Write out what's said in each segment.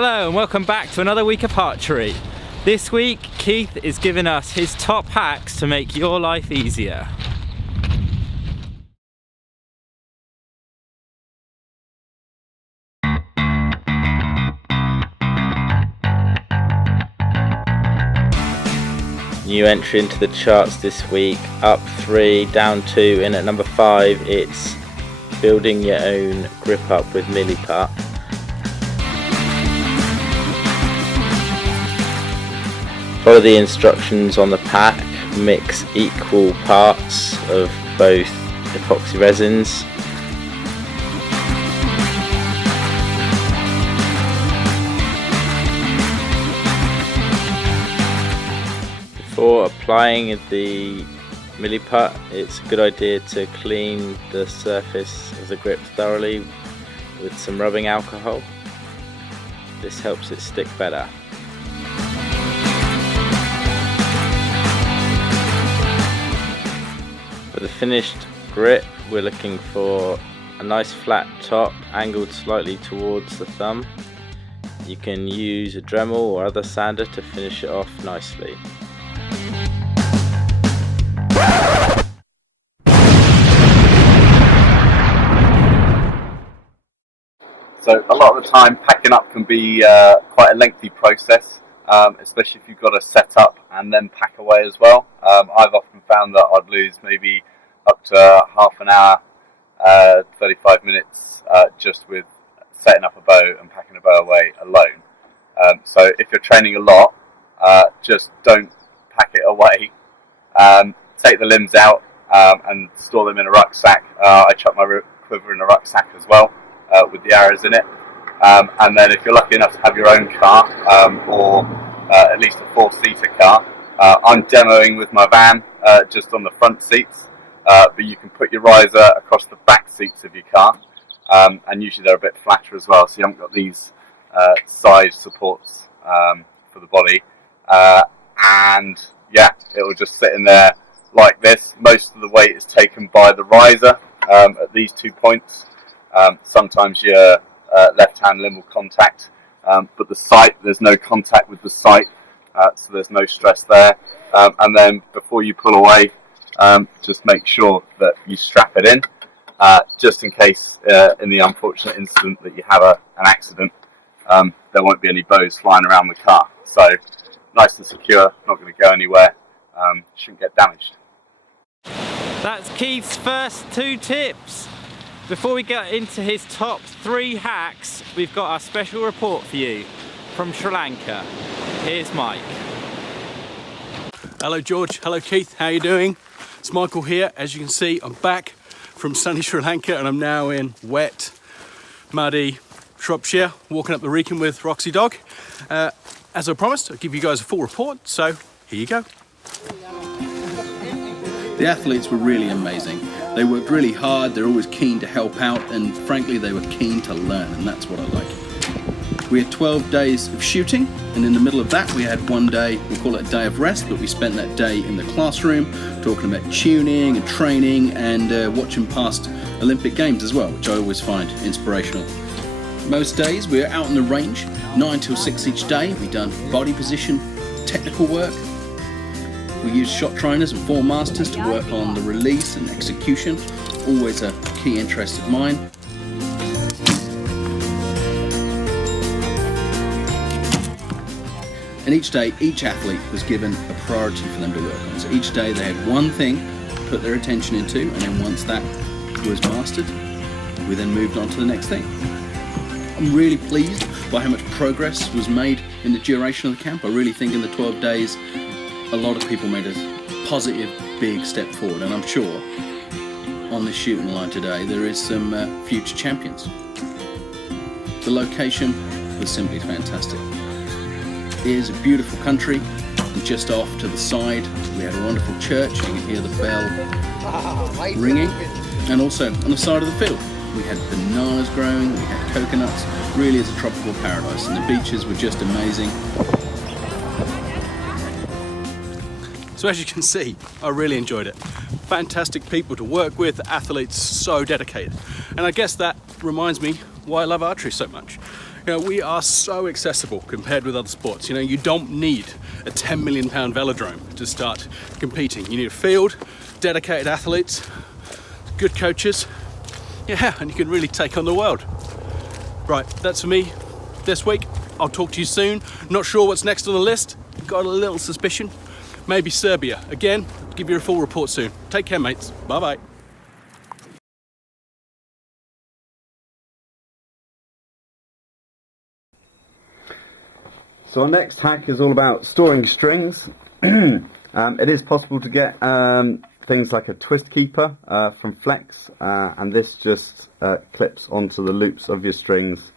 Hello and welcome back to another week of HArchery. This week Keith is giving us his top hacks to make your life easier. New entry into the charts this week, up 3, down 2, in at number 5 it's building your own grip up with milliput. Follow the instructions on the pack, mix equal parts of both epoxy resins. Before applying the milliput, it's a good idea to clean the surface of the grip thoroughly with some rubbing alcohol. This helps it stick better. For the finished grip, we're looking for a nice flat top angled slightly towards the thumb. You can use a Dremel or other sander to finish it off nicely. So a lot of the time packing up can be quite a lengthy process, especially if you've got to set up and then pack away as well. I've often found that I'd lose maybe up to half an hour, 35 minutes just with setting up a bow and packing a bow away alone. So if you're training a lot, just don't pack it away. Take the limbs out and store them in a rucksack. I chuck my quiver in a rucksack as well with the arrows in it. And then if you're lucky enough to have your own car or at least a 4-seater car, I'm demoing with my van just on the front seats. But you can put your riser across the back seats of your car, and usually they're a bit flatter as well, so you haven't got these side supports for the body. And yeah, it will just sit in there like this. Most of the weight is taken by the riser at these 2 points. Sometimes your left hand limb will contact, but the sight, there's no contact with the sight, so there's no stress there. And then before you pull away, just make sure that you strap it in, just in case in the unfortunate incident that you have an accident, there won't be any bows flying around the car. So nice and secure, not going to go anywhere, shouldn't get damaged. That's Keith's first 2 tips. Before we get into his top 3 hacks, we've got our special report for you from Sri Lanka. Here's Mike. Hello George, hello Keith, how are you doing? It's Michael here. As you can see, I'm back from sunny Sri Lanka and I'm now in wet, muddy Shropshire, walking up the Wrekin with Roxy Dog. As I promised, I'll give you guys a full report, so here you go. The athletes were really amazing. They worked really hard, they're always keen to help out, and frankly they were keen to learn, and that's what I like. We had 12 days of shooting, and in the middle of that we had one day, we'll call it a day of rest, but we spent that day in the classroom talking about tuning and training and watching past Olympic Games as well, which I always find inspirational. Most days we are out on the range, 9 till 6 each day. We've done body position, technical work. We use shot trainers and form masters to work on the release and execution, always a key interest of mine. And each day, each athlete was given a priority for them to work on. So each day they had one thing to put their attention into, and then once that was mastered, we then moved on to the next thing. I'm really pleased by how much progress was made in the duration of the camp. I really think in the 12 days, a lot of people made a positive, big step forward, and I'm sure on this shooting line today there is some future champions. The location was simply fantastic. It is a beautiful country, and just off to the side we had a wonderful church. You can hear the bell ringing, and also on the side of the field we had bananas growing, we had coconuts. Really is a tropical paradise, and the beaches were just amazing. So as you can see, I really enjoyed it. Fantastic people to work with, athletes so dedicated. And I guess that reminds me why I love archery so much. We are so accessible compared with other sports. You don't need a 10 million pound velodrome to start competing. You need a field, dedicated athletes, good coaches, and you can really take on the world. Right, that's for me this week. I'll talk to you soon. Not sure what's next on the list. Got a little suspicion. Maybe Serbia. Again, give you a full report soon. Take care, mates. Bye-bye. So our next hack is all about storing strings. It is possible to get things like a twist keeper from Flex, and this just clips onto the loops of your strings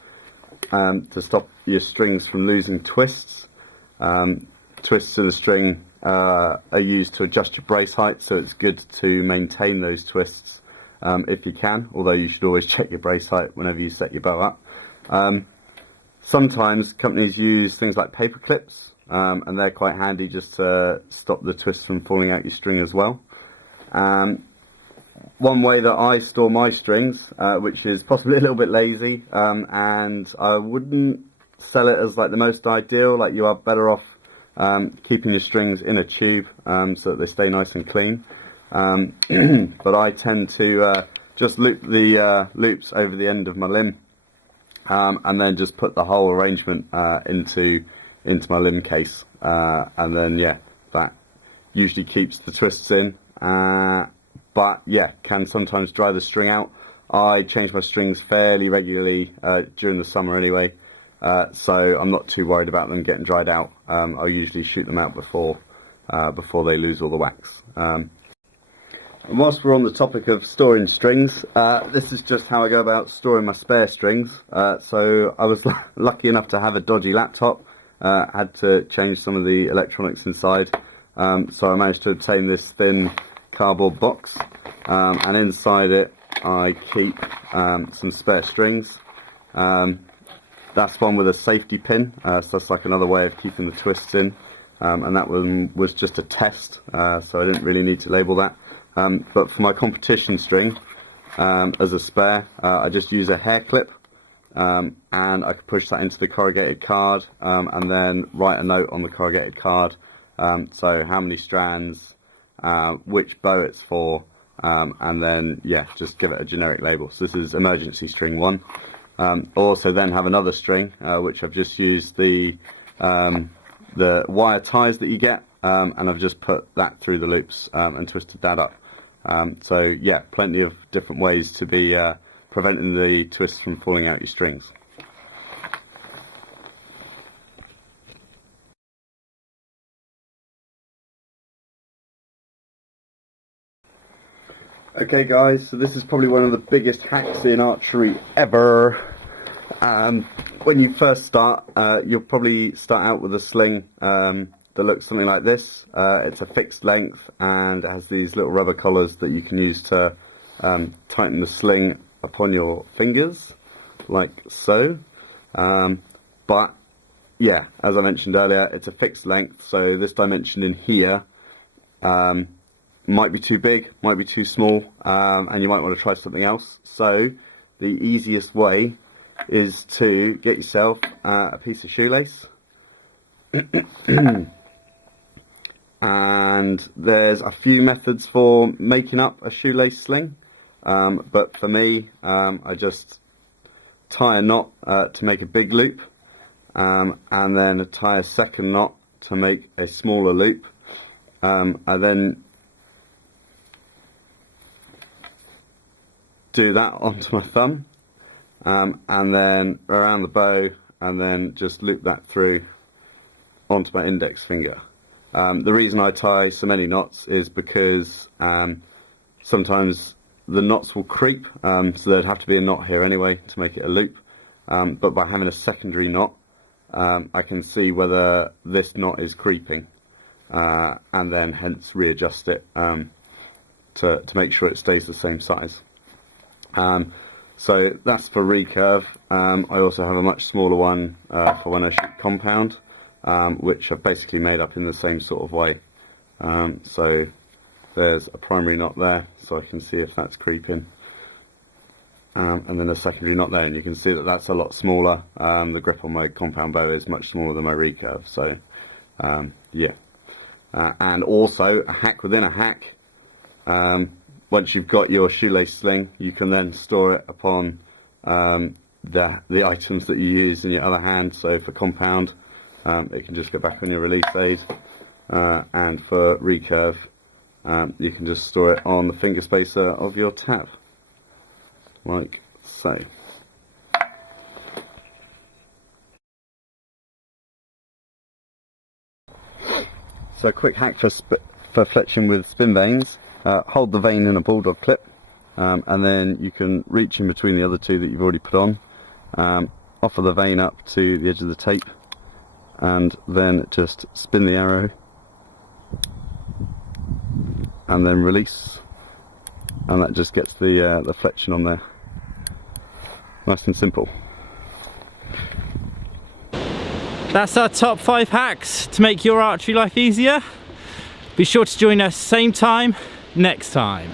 to stop your strings from losing twists. Twists to the string are used to adjust your brace height, so it's good to maintain those twists if you can, although you should always check your brace height whenever you set your bow up. Sometimes companies use things like paper clips, and they're quite handy just to stop the twists from falling out your string as well. One way that I store my strings, which is possibly a little bit lazy, and I wouldn't sell it as like the most ideal, like you are better off keeping your strings in a tube so that they stay nice and clean. But I tend to just loop the loops over the end of my limb, and then just put the whole arrangement into my limb case, and then that usually keeps the twists in, but can sometimes dry the string out. I change my strings fairly regularly during the summer anyway, so I'm not too worried about them getting dried out. I usually shoot them out before they lose all the wax. And whilst we're on the topic of storing strings, this is just how I go about storing my spare strings. So I was lucky enough to have a dodgy laptop, had to change some of the electronics inside, so I managed to obtain this thin cardboard box, and inside it I keep some spare strings. That's one with a safety pin, so that's like another way of keeping the twists in, and that one was just a test, so I didn't really need to label that. But for my competition string, as a spare, I just use a hair clip, and I can push that into the corrugated card, and then write a note on the corrugated card, so how many strands, which bow it's for, and then just give it a generic label. So this is emergency string 1. I'll also then have another string, which I've just used the wire ties that you get, and I've just put that through the loops and twisted that up. So plenty of different ways to be preventing the twists from falling out your strings. Okay guys, so this is probably one of the biggest hacks in archery ever. When you first start, you'll probably start out with a sling that looks something like this. It's a fixed length and it has these little rubber collars that you can use to tighten the sling upon your fingers, like so. But as I mentioned earlier, it's a fixed length, so this dimension in here might be too big, might be too small, and you might want to try something else. So the easiest way is to get yourself a piece of shoelace. And there's a few methods for making up a shoelace sling, but for me, I just tie a knot to make a big loop, and then tie a second knot to make a smaller loop. I then do that onto my thumb, and then around the bow, and then just loop that through onto my index finger. The reason I tie so many knots is because sometimes the knots will creep, so there'd have to be a knot here anyway to make it a loop, but by having a secondary knot, I can see whether this knot is creeping, and then hence readjust it to make sure it stays the same size. So that's for recurve. I also have a much smaller one for when I shoot compound, which I've basically made up in the same sort of way. So there's a primary knot there, so I can see if that's creeping. and then a secondary knot there, and you can see that that's a lot smaller. The grip on my compound bow is much smaller than my recurve, so yeah. And also a hack within a hack. Once you've got your shoelace sling, you can then store it upon the items that you use in your other hand. So for compound, it can just go back on your release aid, and for recurve, you can just store it on the finger spacer of your tab, like so. So a quick hack for fletching with spin vanes. Hold the vane in a bulldog clip, and then you can reach in between the other two that you've already put on, offer the vane up to the edge of the tape, and then just spin the arrow and then release, and that just gets the fletching on there. Nice and simple. That's our top 5 hacks to make your archery life easier. Be sure to join us same time next time.